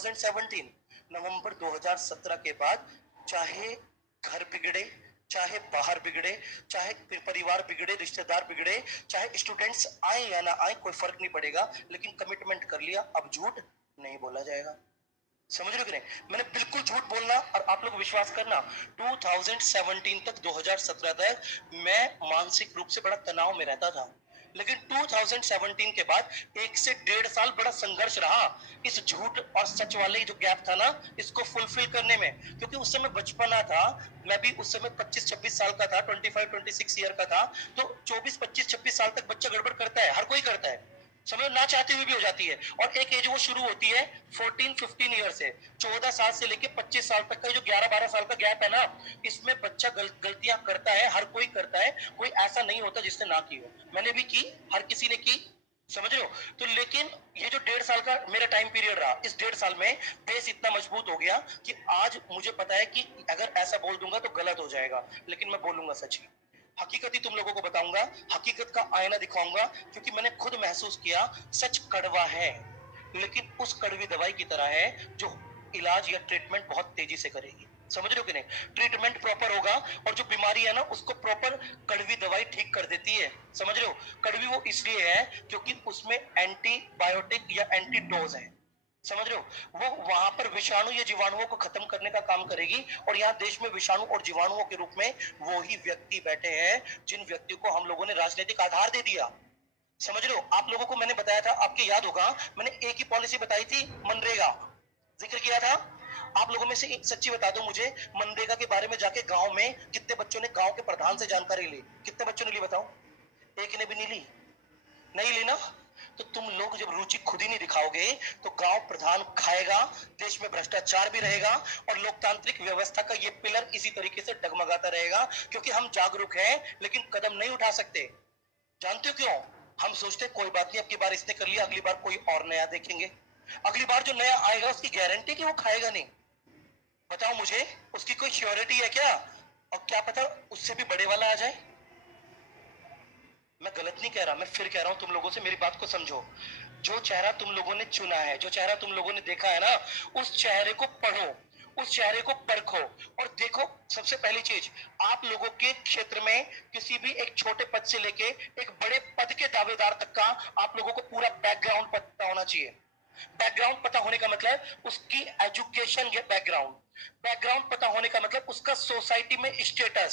2017 नवंबर 2017 के बाद चाहे घर बिगड़े, चाहे बाहर बिगड़े, चाहे परिवार बिगड़े, रिश्तेदार बिगड़े, चाहे स्टूडेंट्स आए या ना आए, कोई फर्क नहीं पड़ेगा, लेकिन कमिटमेंट कर लिया, अब झूठ नहीं बोला जाएगा। समझ रहे हो कि नहीं? मैंने बिल्कुल झूठ बोलना, और आप लोग विश्वास करना, 2017 तक, 2017 तक मैं मानसिक रूप से बड़ा तनाव में रहता था, लेकिन 2017 के बाद 1 से 1.5 साल बड़ा संघर्ष रहा इस झूठ और सच वाले जो गैप था ना, इसको फुलफिल करने में। क्योंकि उस समय बचपना था, मैं भी उस समय 25-26 साल का था, 25-26 ईयर का था। तो 24-25-26 साल तक बच्चा गड़बड़ करता है, हर कोई करता है, समझो, ना चाहते हुए भी हो जाती है। और एक एज वो शुरू होती है 14-15 ईयर से, 14 साल से लेके 25 साल तक का जो 11-12 साल का गैप है ना, इसमें बच्चा गलतियां करता है, हर कोई करता है, कोई ऐसा नहीं होता जिसने ना की हो। मैंने भी की, हर किसी ने की, समझ रहे हो? तो लेकिन ये जो 1.5 साल का मेरा टाइम पीरियड रहा, इस 1.5 साल में बेस इतना मजबूत हो गया कि आज मुझे पता है कि अगर ऐसा बोल दूंगा तो गलत हो जाएगा, लेकिन मैं बोलूंगा सच ही। हकीकत ही तुम लोगों को बताऊंगा, हकीकत का आईना दिखाऊंगा, क्योंकि मैंने खुद महसूस किया सच कड़वा है, लेकिन उस कड़वी दवाई की तरह है जो इलाज या ट्रीटमेंट बहुत तेजी से करेगी। समझ रहे हो कि नहीं? ट्रीटमेंट प्रॉपर होगा, और जो बीमारी है ना उसको प्रॉपर कड़वी दवाई ठीक कर देती है। समझ रहे हो? कड़वी वो इसलिए है क्योंकि उसमें एंटीबायोटिक या एंटीडोज है। समझ रहे हो? वो वहां पर विषाणु या जीवाणुओं को खत्म करने का काम करेगी, और यहाँ देश में विषाणु और जीवाणुओं के रूप में वो ही व्यक्ति बैठे हैं जिन व्यक्तियों को हम लोगों ने राजनीतिक आधार दे दिया। समझ रहे हो? आप लोगों को मैंने बताया था, आपके याद होगा, मैंने एक ही पॉलिसी बताई थी, मनरेगा, जिक्र किया था। आप लोगों में से एक सच्ची बता दो मुझे, मनरेगा के बारे में जाके गांव में कितने बच्चों ने गांव के प्रधान से जानकारी ली? कितने बच्चों ने ली बताओ? एक ने भी नहीं ली। नहीं ली ना? तो तुम लोग जब रुचि खुद ही नहीं दिखाओगे तो गांव प्रधान खाएगा, देश में भ्रष्टाचार भी रहेगा, और लोकतांत्रिक व्यवस्था का ये पिलर इसी तरीके से डगमगाता रहेगा, क्योंकि हम जागरूक हैं लेकिन कदम नहीं उठा सकते। जानते हो क्यों? हम सोचते कोई बात नहीं, अब की बार इसने कर लिया, अगली बार कोई और नया देखेंगे। अगली बार जो नया आएगा उसकी गारंटी कि वो खाएगा नहीं? बताओ मुझे, उसकी कोई श्योरिटी है क्या? और क्या पता उससे भी बड़े वाला आ जाए। मैं गलत नहीं कह रहा, मैं फिर कह रहा हूं, तुम लोगों से मेरी बात को समझो। जो चेहरा तुम लोगों ने चुना है, जो चेहरा तुम लोगों ने देखा है ना, उस चेहरे को पढ़ो, उस चेहरे को परखो, और देखो। सबसे पहली चीज, आप लोगों के क्षेत्र में किसी भी एक छोटे पद से लेके एक बड़े पद के दावेदार तक का आप लोगों को पूरा बैकग्राउंड पता होना चाहिए। बैकग्राउंड पता होने का मतलब उसकी एजुकेशन, बैकग्राउंड, बैकग्राउंड पता होने का मतलब उसका सोसाइटी में स्टेटस।